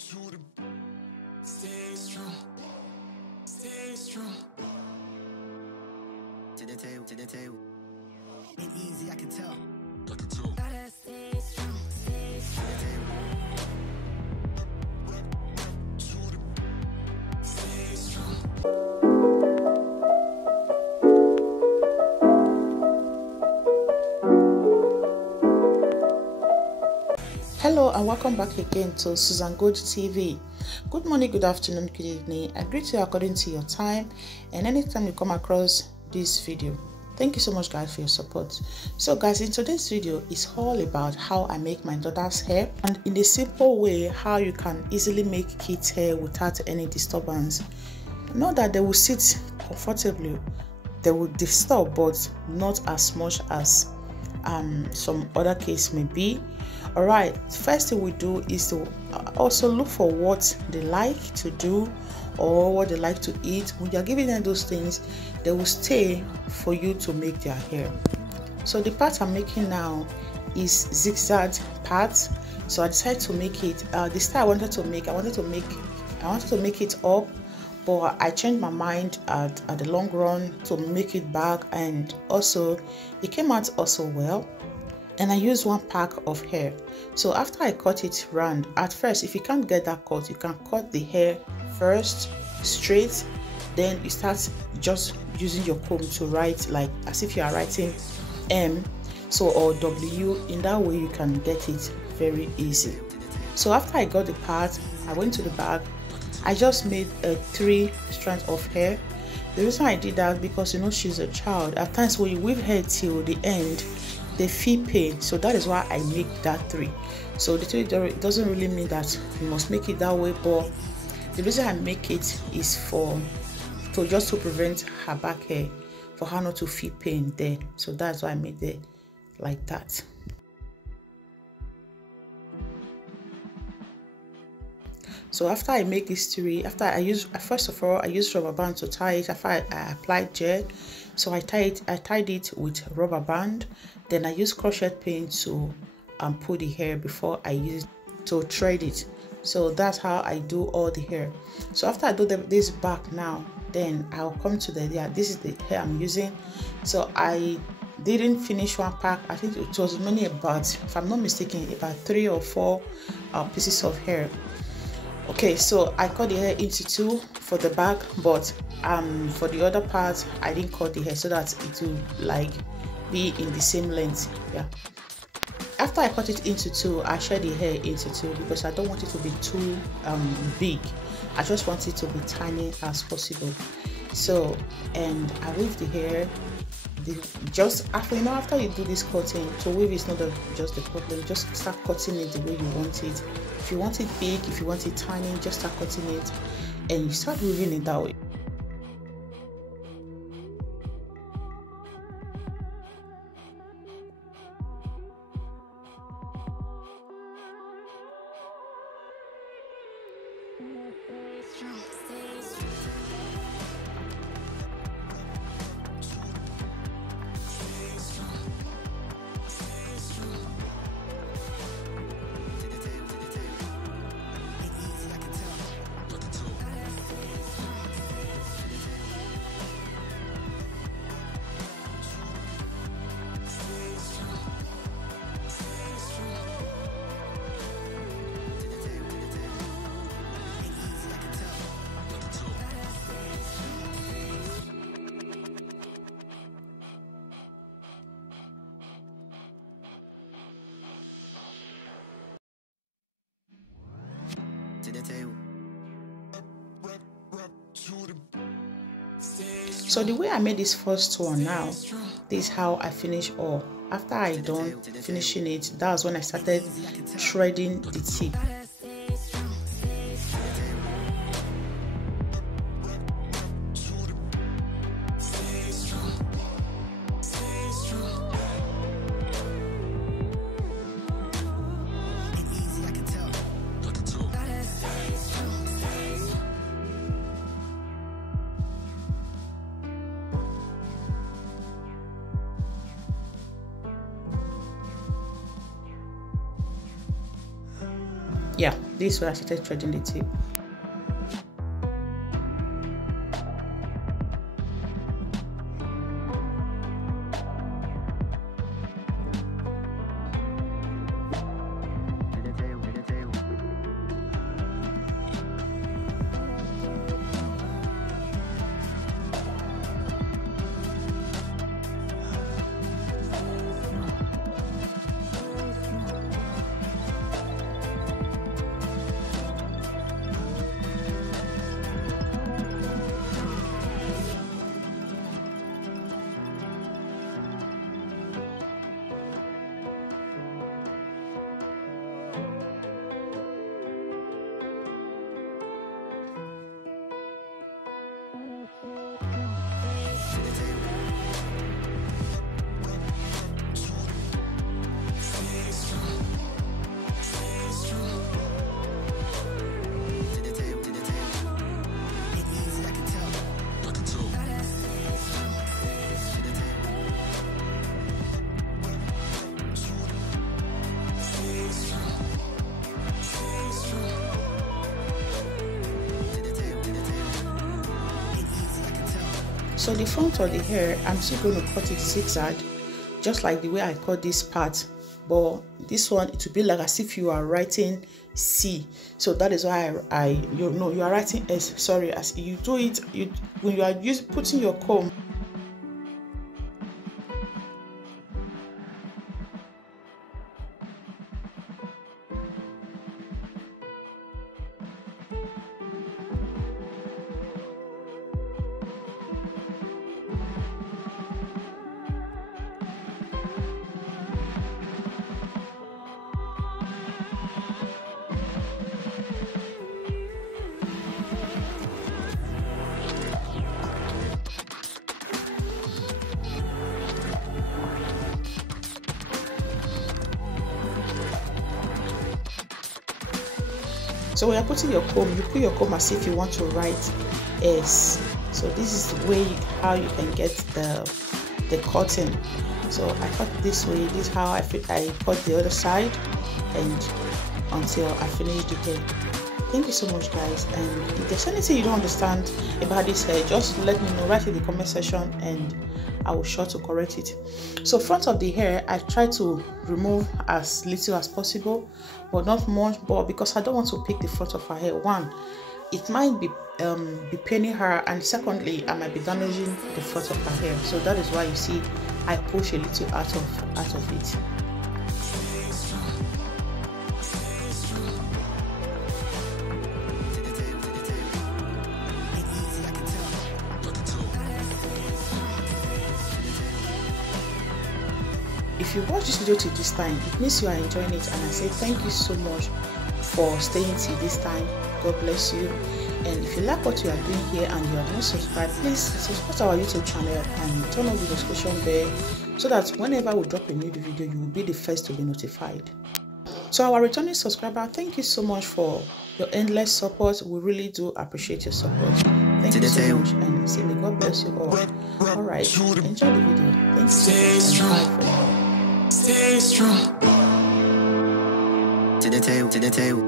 Stay strong, stay strong. To the tail. Ain't easy, I can tell. Gotta stay strong, stay strong. Stay strong. Hello and welcome back again to Susan Good TV. Good morning, good afternoon, good evening. I greet you according to your time and anytime you come across this video. Thank you so much guys for your support. So guys, in today's video is all about how I make my daughter's hair, and in a simple way how you can easily make kids hair without any disturbance. Not that they will sit comfortably, they will disturb, but not as much as some other case may be. All right, first thing we do is to also look for what they like to do or what they like to eat. When you're giving them those things, they will stay for you to make their hair. So the part I'm making now is zigzag parts. So I decided to make it the style I wanted to make it up, but I changed my mind at the long run to make it back, and also it came out also well. And I used one pack of hair. So after I cut it round, at first if you can't get that cut, you can cut the hair first straight, then you start just using your comb to write like as if you are writing M or W. In that way you can get it very easy. So after I got the part, I went to the bag. I just made 3 strands of hair. The reason I did that because she's a child. At times when you weave hair till the end, they feel pain, so that is why I make that 3. So the 3 doesn't really mean that you must make it that way, but the reason I make it is just to prevent her back hair, for her not to feel pain there. So that's why I made it like that. So after I make these 3, first of all I used rubber band to tie it. After I applied gel, so I tied it with rubber band. Then I use crochet pin to pull the hair before I use it to thread it. So that's how I do all the hair. So after I do this back now, then I'll come to this is the hair I'm using. So I didn't finish one pack. I think it was only about, if I'm not mistaken, about 3 or 4 pieces of hair. Okay, so I cut the hair into 2 for the back, but for the other part I didn't cut the hair so that it will like be in the same length. Yeah, after I cut it into 2, I share the hair into 2 because I don't want it to be too big. I just want it to be tiny as possible. So, and I weave the hair. Just after you do this cutting, to weave is not just the problem. Just start cutting it the way you want it. If you want it big, if you want it tiny, just start cutting it and you start weaving it that way. So the way I made this first one now, this is how I finish all. After I done finishing it, that was when I started threading the tip. Yeah, This is where I started threading the tape. So the front of the hair, I'm still going to cut it zigzag, just like the way I cut this part. But this one, it will be like as if you are writing C. So that is why you are writing S. Sorry, as you do it, when you are putting your comb. So when you're putting your comb, you put your comb as if you want to write S. So this is the way how you can get the cutting. So I cut this way. This is how I cut the other side, and until I finish the hair. Thank you so much, guys. And if there's anything you don't understand about this hair, just let me know, write in the comment section, and I will sure to correct it. So front of the hair, I try to remove as little as possible, but not much. But because I don't want to pick the front of her hair, one, it might be paining her, and secondly, I might be damaging the front of her hair. So that is why you see I push a little out of it. If you watch this video till this time, it means you are enjoying it, and I say thank you so much for staying till this time. God bless you. And if you like what you are doing here and you are not subscribed, please subscribe to our YouTube channel and turn on the notification bell so that whenever we drop a new video, you will be the first to be notified. So our returning subscriber, thank you so much for your endless support. We really do appreciate your support. Thank you so much, and say may God bless you all. Alright, enjoy the video. Thank you so much, and bye for now. Stay strong. To the table.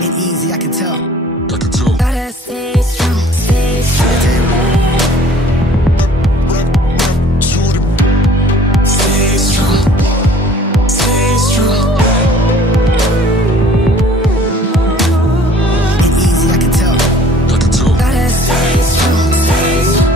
Ain't easy, I can tell. Gotta stay strong, stay strong. To the table. Stay strong, stay strong. Ain't easy, I can tell. Gotta stay strong, stay strong.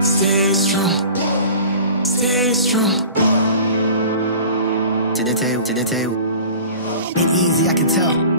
Stay strong. Stay strong. To the table. Ain't easy, I can tell.